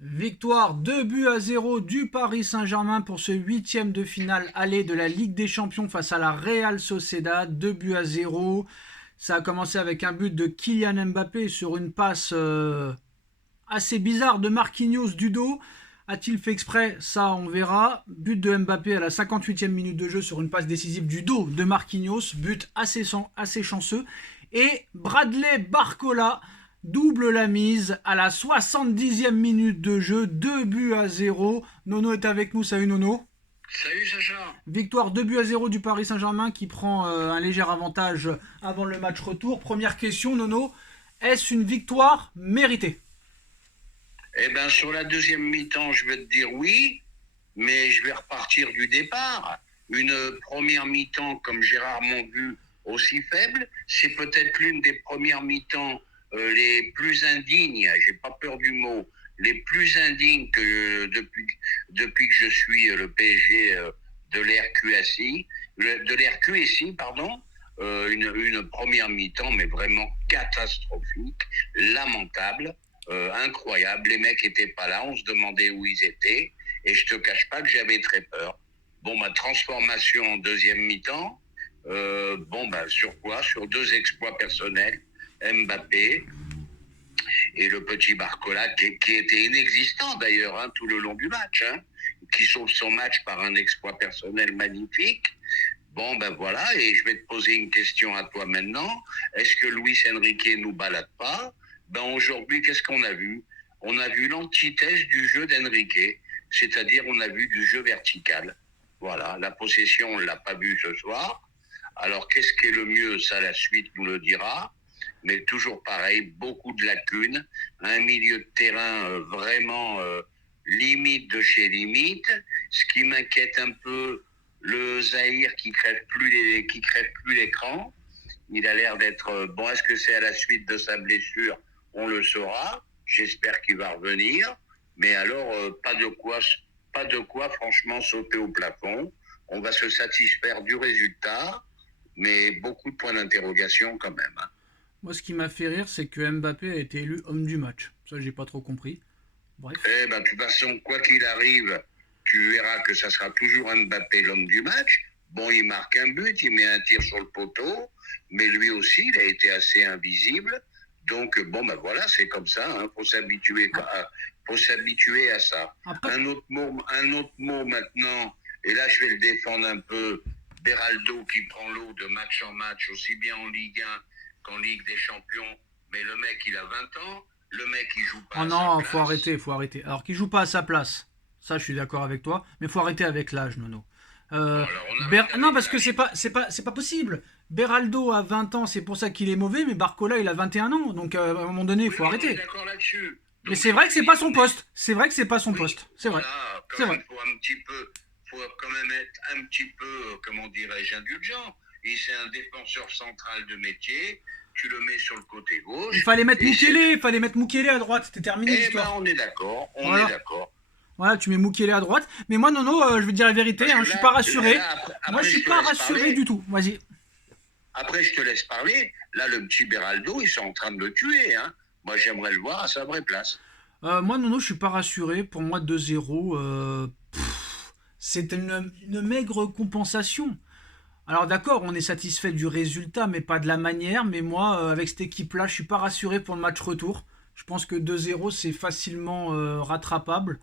Victoire 2-0 du Paris Saint-Germain pour ce huitième de finale aller de la Ligue des Champions face à la Real Sociedad. 2-0. Ça a commencé avec un but de Kylian Mbappé sur une passe assez bizarre de Marquinhos du dos. A-t-il fait exprès? Ça, on verra. But de Mbappé à la 58e minute de jeu sur une passe décisive du dos de Marquinhos. But assez chanceux. Et Bradley Barcola double la mise à la 70e minute de jeu. 2-0. Nono est avec nous. Salut Nono. Salut Sacha. Victoire 2-0 du Paris Saint-Germain qui prend un léger avantage avant le match retour. Première question, Nono. Est-ce une victoire méritée? Eh bien, sur la deuxième mi-temps, je vais te dire oui, mais je vais repartir du départ. Une première mi-temps, comme j'ai rarement vu, aussi faible, c'est peut-être l'une des premières mi-temps les plus indignes, j'ai pas peur du mot, les plus indignes que depuis que je suis le PSG de l'RQSI, pardon. Une première mi-temps, mais vraiment catastrophique, lamentable. Incroyable. Les mecs étaient pas là, on se demandait où ils étaient, et je te cache pas que j'avais très peur. Bon, ma transformation en deuxième mi-temps, sur quoi? Sur deux exploits personnels, Mbappé et le petit Barcola, qui était inexistant d'ailleurs tout le long du match, qui sauve son match par un exploit personnel magnifique. Voilà, et je vais te poser une question à toi maintenant. Est-ce que Luis Enrique nous balade pas? Aujourd'hui, qu'est-ce qu'on a vu? On a vu l'antithèse du jeu d'Enrique, c'est-à-dire on a vu du jeu vertical. Voilà, la possession, on ne l'a pas vu ce soir. Alors, qu'est-ce qui est le mieux? Ça, la suite nous le dira. Mais toujours pareil, beaucoup de lacunes, un milieu de terrain vraiment limite de chez limite. Ce qui m'inquiète un peu, le Zahir qui crève plus l'écran. Il a l'air d'être bon. Est-ce que c'est à la suite de sa blessure? On le saura. J'espère qu'il va revenir. Mais alors, pas de quoi franchement sauter au plafond. On va se satisfaire du résultat, mais beaucoup de points d'interrogation quand même. Moi, ce qui m'a fait rire, c'est que Mbappé a été élu homme du match. Ça, j'ai pas trop compris. Bref. De toute façon, quoi qu'il arrive, tu verras que ça sera toujours Mbappé l'homme du match. Bon, il marque un but, il met un tir sur le poteau, mais lui aussi, il a été assez invisible. Donc, voilà, c'est comme ça. Faut s'habituer à ça. Après, Un autre mot maintenant, et là, je vais le défendre un peu. Beraldo qui prend l'eau de match en match, aussi bien en Ligue 1 qu'en Ligue des Champions. Mais le mec, il a 20 ans. Le mec, il joue pas oh à sa non, faut place. arrêter, faut arrêter. Alors qu'il joue pas à sa place. Ça, je suis d'accord avec toi. Mais faut arrêter avec l'âge, Nono. Bon, alors on arrête Non, avec parce que l'âge. c'est pas possible. Beraldo a 20 ans, c'est pour ça qu'il est mauvais, mais Barcola, il a 21 ans. Donc, à un moment donné, il Oui, faut mais on est arrêter. d'accord là-dessus. Mais Donc c'est je vrai que te c'est dis pas son qu'on est. poste. C'est vrai que c'est pas son Oui, poste. C'est vrai. voilà, C'est quand vrai. même, faut quand même être un petit peu, comment dirais-je, indulgent. Et c'est un défenseur central de métier. Tu le mets sur le côté Il gauche. fallait mettre Et c'est. Mukele, il fallait mettre Mukele à droite. C'était terminé Eh ben, l'histoire. on est d'accord. On est Voilà. d'accord. Voilà, tu mets Mukele à droite. Mais moi, Nono, je vais te dire la vérité, Parce hein, que je suis pas rassuré. après, Moi, je après, suis je te pas laisse rassuré parler. du tout. Vas-y. Après, je te laisse parler. Là, le petit Beraldo, ils sont en train de le tuer. Moi, j'aimerais le voir à sa vraie place. Moi, Nono, je suis pas rassuré. Pour moi, 2-0, c'est une maigre compensation. Alors d'accord, on est satisfait du résultat, mais pas de la manière. Mais moi, avec cette équipe-là, je suis pas rassuré pour le match retour. Je pense que 2-0, c'est facilement rattrapable.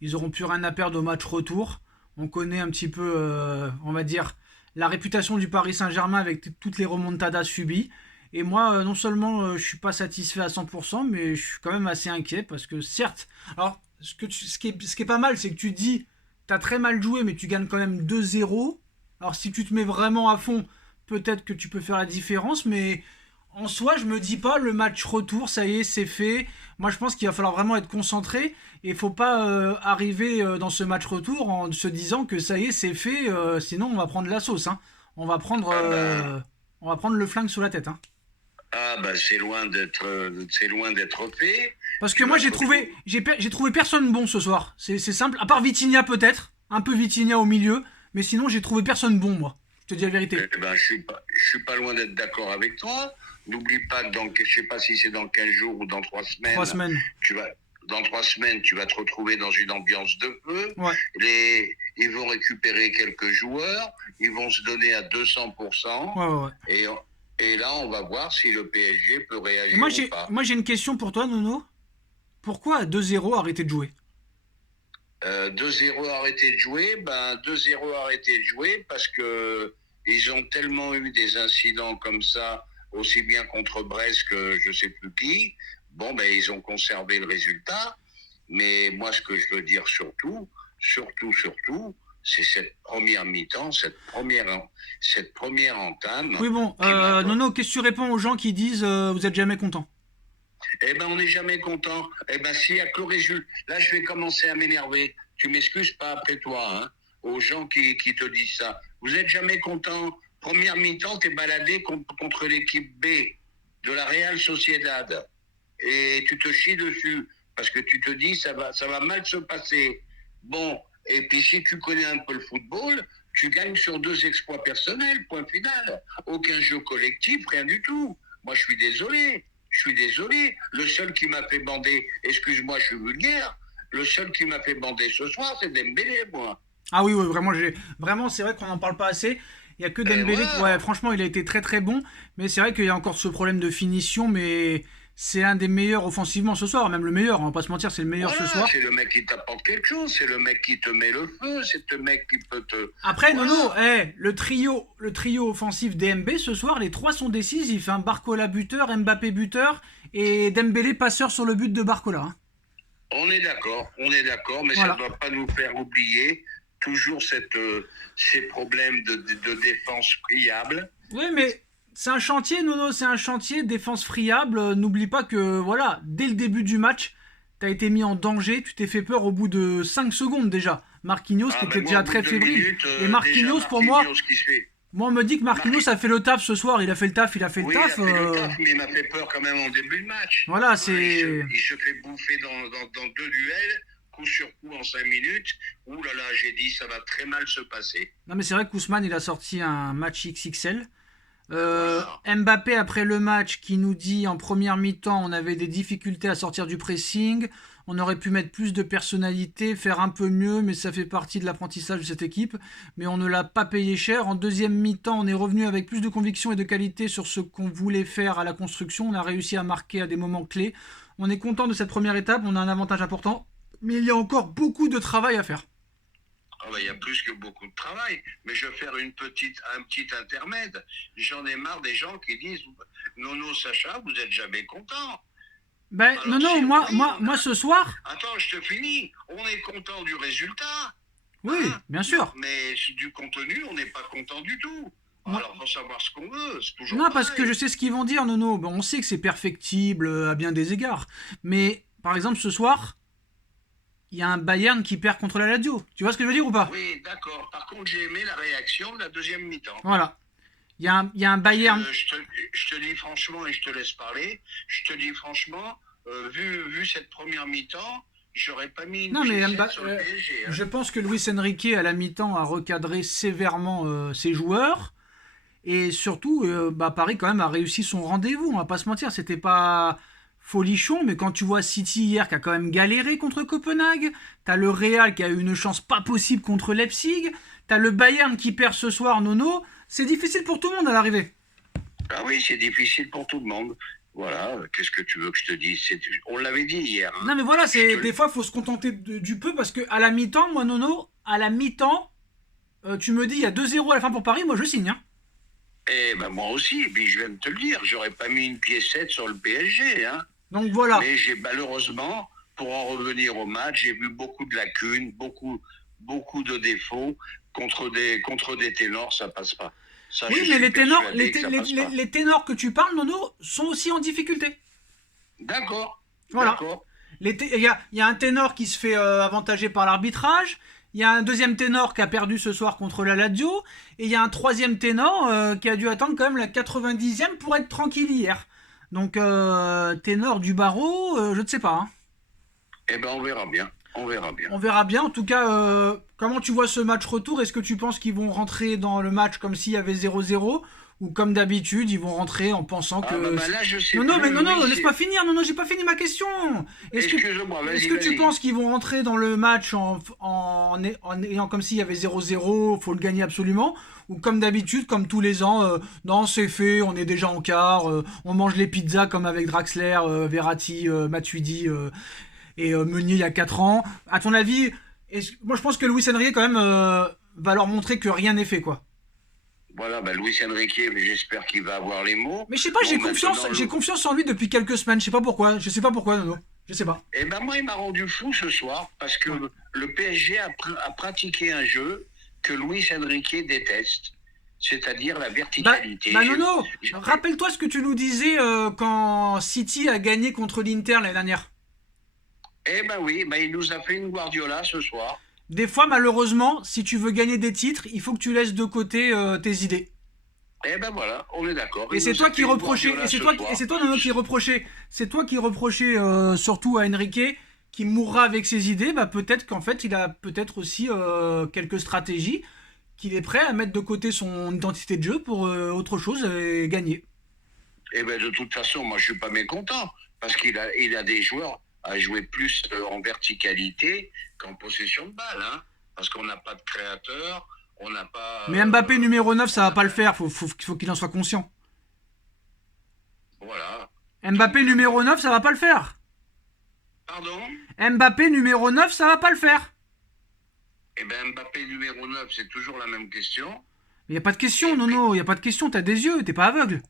Ils auront plus rien à perdre au match retour. On connaît un petit peu, on va dire, la réputation du Paris Saint-Germain avec toutes les remontadas subies. Et moi, non seulement je suis pas satisfait à 100%, mais je suis quand même assez inquiet parce que certes, alors ce qui est pas mal, c'est que tu dis, t'as très mal joué, mais tu gagnes quand même 2-0. Alors si tu te mets vraiment à fond, peut-être que tu peux faire la différence, mais en soi, je me dis pas le match retour, ça y est, c'est fait. Moi, je pense qu'il va falloir vraiment être concentré et il faut pas arriver dans ce match retour en se disant que ça y est, c'est fait. Sinon, on va prendre la sauce. Hein. On va prendre, Ah euh, bah, on va prendre le flingue sous la tête. Hein. c'est loin d'être fait. Parce que Tu moi, vas te j'ai trouvé, retrouver. j'ai trouvé personne bon ce soir. C'est simple. À part Vitinha peut-être, un peu Vitinha au milieu, mais sinon, j'ai trouvé personne bon moi. Je te dis la vérité. Je suis pas loin d'être d'accord avec toi. N'oublie pas que je sais pas si c'est dans 15 jours ou dans 3 3 semaines, semaines. tu vas, dans 3 semaines, tu vas te retrouver dans une ambiance de feu. Ouais. Ils vont récupérer quelques joueurs, ils vont se donner à 200%. Ouais. Et là, on va voir si le PSG peut Et réagir ou pas. moi j'ai une question pour toi, Nono. Pourquoi à 2-0 arrêter de jouer? 2-0 arrêté de jouer, 2-0 arrêté de jouer parce que ils ont tellement eu des incidents comme ça, aussi bien contre Brest que je sais plus qui. Bon, ils ont conservé le résultat. Mais moi, ce que je veux dire surtout, c'est cette première mi-temps, cette première entame. Oui, bon, Nono, qu'est-ce que tu réponds aux gens qui disent vous êtes jamais content? On n'est jamais content. S'il n'y a que le résultat. Là, je vais commencer à m'énerver. Tu m'excuses pas après toi, hein, aux gens qui te disent ça. Vous n'êtes jamais content. Première mi-temps, t'es baladé contre l'équipe B de la Real Sociedad. Et tu te chies dessus. Parce que tu te dis, ça va mal se passer. Bon, et puis si tu connais un peu le football, tu gagnes sur 2 exploits personnels, point final. Aucun jeu collectif, rien du tout. Moi, je suis désolé. Le seul qui m'a fait bander, excuse-moi, je suis vulgaire, le seul qui m'a fait bander ce soir, c'est Dembélé, moi. Ah oui, vraiment, c'est vrai qu'on n'en parle pas assez. Il y a que Dembélé, ouais, franchement, il a été très très bon. Mais c'est vrai qu'il y a encore ce problème de finition, mais c'est un des meilleurs offensivement ce soir, même le meilleur, on va pas se mentir, c'est le meilleur ce soir. C'est le mec qui t'apporte quelque chose, c'est le mec qui te met le feu, c'est le mec qui peut te... Après, Nono, le trio offensif DMB ce soir, les 3 sont décisifs. Hein. Barcola buteur, Mbappé buteur et Dembélé passeur sur le but de Barcola. Hein. On est d'accord, mais voilà. Ça ne doit pas nous faire oublier toujours ces problèmes de défense friable. Oui, mais c'est un chantier, Nono, c'est un chantier, défense friable. N'oublie pas que, voilà, dès le début du match, t'as été mis en danger, tu t'es fait peur au bout de 5 secondes déjà. Marquinhos qui était déjà très fébrile. Et Marquinhos, pour moi, on me dit que Marquinhos a fait le taf ce soir, il a fait le taf. Il a fait le taf, mais il m'a fait peur quand même en début de match. Voilà, c'est... Il se fait bouffer dans 2 duels, coup sur coup en 5 minutes. Ouh là là, j'ai dit, ça va très mal se passer. Non mais c'est vrai qu'Ousmane, il a sorti un match XXL. Mbappé après le match qui nous dit en première mi-temps on avait des difficultés à sortir du pressing, on aurait pu mettre plus de personnalité, faire un peu mieux, mais ça fait partie de l'apprentissage de cette équipe, mais on ne l'a pas payé cher. En deuxième mi-temps on est revenu avec plus de conviction et de qualité sur ce qu'on voulait faire à la construction, on a réussi à marquer à des moments clés, on est content de cette première étape, on a un avantage important, mais il y a encore beaucoup de travail à faire. Il y a plus que beaucoup de travail, mais je vais faire un petit intermède. J'en ai marre des gens qui disent Nono, Sacha, vous n'êtes jamais content. Non, moi ce soir. Attends, je te finis. On est content du résultat. Oui, bien sûr. Mais du contenu, on n'est pas content du tout. Alors, faut savoir ce qu'on veut. C'est toujours non, pareil. Parce que je sais ce qu'ils vont dire, Nono. Bon, on sait que c'est perfectible à bien des égards. Mais, par exemple, ce soir, il y a un Bayern qui perd contre la Lazio. Tu vois ce que je veux dire ou pas? Oui, d'accord. Par contre, j'ai aimé la réaction de la deuxième mi-temps. Voilà. Il y a un Bayern... Je te dis franchement, et je te laisse parler, je te dis franchement, vu cette première mi-temps, j'aurais pas mis une piécette sur le PSG. Je pense que Luis Enrique, à la mi-temps, a recadré sévèrement ses joueurs. Et surtout, Paris, quand même, a réussi son rendez-vous. On va pas se mentir, c'était pas... folichon, mais quand tu vois City hier qui a quand même galéré contre Copenhague, t'as le Real qui a eu une chance pas possible contre Leipzig, t'as le Bayern qui perd ce soir, Nono, c'est difficile pour tout le monde à l'arrivée. Ah oui, c'est difficile pour tout le monde. Voilà, qu'est-ce que tu veux que je te dise? On l'avait dit hier. Hein. Non mais voilà, des fois il faut se contenter du peu, parce qu'à la mi-temps, moi Nono, à la mi-temps, tu me dis il y a 2-0 à la fin pour Paris, moi je signe. Hein. Moi aussi, et puis je viens de te le dire, j'aurais pas mis une piécette sur le PSG, hein. Donc voilà. Mais malheureusement, pour en revenir au match, j'ai vu beaucoup de lacunes, beaucoup de défauts. Contre des ténors, ça passe pas. Ça, oui, mais les ténors que tu parles, Nono, sont aussi en difficulté. D'accord. Voilà. D'accord. Il y a un ténor qui se fait avantager par l'arbitrage. Il y a un deuxième ténor qui a perdu ce soir contre la Lazio. Et il y a un troisième ténor qui a dû attendre quand même la 90e pour être tranquille hier. Donc, ténor du barreau, je ne sais pas. Hein. On verra bien. On verra bien. En tout cas, comment tu vois ce match retour? Est-ce que tu penses qu'ils vont rentrer dans le match comme s'il y avait 0-0? ou comme d'habitude, ils vont rentrer en pensant Ah, que... là, je sais Non, non, mais plus, non, non, Louis. laisse-moi finir. Non, non, j'ai pas fini ma question. Est-ce que, Excuse-moi, est-ce vas-y, que tu vas-y. penses qu'ils vont rentrer dans le match en ayant comme s'il y avait 0-0, faut le gagner absolument, ou comme d'habitude, comme tous les ans, non, c'est fait, on est déjà en quart, on mange les pizzas comme avec Draxler, Verratti, Matuidi et Meunier il y a 4 ans. À ton avis, moi je pense que Luis Enrique quand même va leur montrer que rien n'est fait, quoi. Voilà, Luis Enrique, j'espère qu'il va avoir les mots. Mais je sais pas, Bon, maintenant, j'ai confiance en lui depuis quelques semaines. Je sais pas pourquoi, Nono. Je sais pas. eh ben moi, il m'a rendu fou ce soir parce que Ouais. le PSG a pratiqué un jeu que Luis Enrique déteste, c'est-à-dire la verticalité. Nono, rappelle-toi ce que tu nous disais quand City a gagné contre l'Inter l'année dernière. Eh ben oui, il nous a fait une Guardiola ce soir. Des fois, malheureusement, si tu veux gagner des titres, il faut que tu laisses de côté tes idées. Eh ben voilà, on est d'accord. Et Il c'est nous a toi fait qui une reprochais, Guardiola ce soir. et c'est toi, Nono, qui reprochais, c'est toi qui reprochais surtout à Enrique qui mourra avec ses idées. Bah peut-être qu'en fait, il a peut-être aussi quelques stratégies qu'il est prêt à mettre de côté son identité de jeu pour autre chose et gagner. Eh ben de toute façon, moi je suis pas mécontent parce il a des joueurs à jouer plus en verticalité qu'en possession de balle, hein, parce qu'on n'a pas de créateur, on n'a pas, Mais Mbappé numéro 9, ça on va a pas le pas- faire, faut qu'il en soit conscient. voilà. Mbappé Donc, numéro 9, ça va pas le faire. pardon. Mbappé numéro 9, ça va pas le faire. Eh ben Mbappé numéro 9, c'est toujours la même question. Il y a pas de question, Et puis, Nono, il y a pas de question, t'as des yeux, t'es pas aveugle.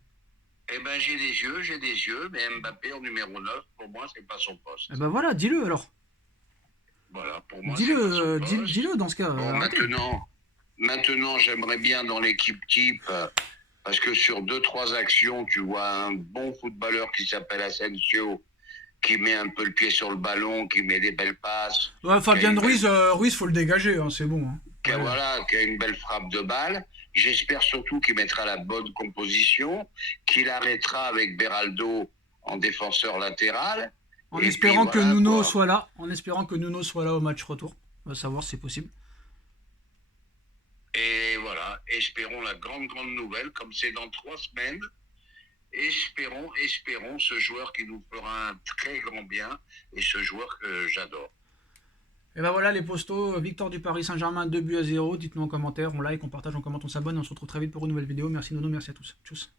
eh ben j'ai des yeux, mais Mbappé en numéro 9, pour moi, c'est pas son poste. Eh ben voilà, dis-le alors. Voilà, pour moi, Dis-le, c'est pas son poste. dis-le dans ce cas. Bon, Arrêtez. maintenant, j'aimerais bien dans l'équipe type, parce que sur deux, trois actions, tu vois un bon footballeur qui s'appelle Asensio, qui met un peu le pied sur le ballon, qui met des belles passes, Ouais, qui a Fabien une belle, Ruiz, Ruiz, faut le dégager, hein, c'est bon. Hein. Ouais. voilà, qui a une belle frappe de balle. J'espère surtout qu'il mettra la bonne composition, qu'il arrêtera avec Beraldo en défenseur latéral. En Et puis espérant que voilà, Nuno quoi. soit là, en espérant que Nuno soit là au match retour. On va savoir si c'est possible. Et voilà, espérons la grande nouvelle, comme c'est dans 3 semaines. Espérons ce joueur qui nous fera un très grand bien et ce joueur que j'adore. Et ben voilà les postos, victoire du Paris Saint-Germain 2-0. Dites-nous en commentaire, on like, on partage, on commente, on s'abonne. On se retrouve très vite pour une nouvelle vidéo. Merci Nono, merci à tous. Tchuss.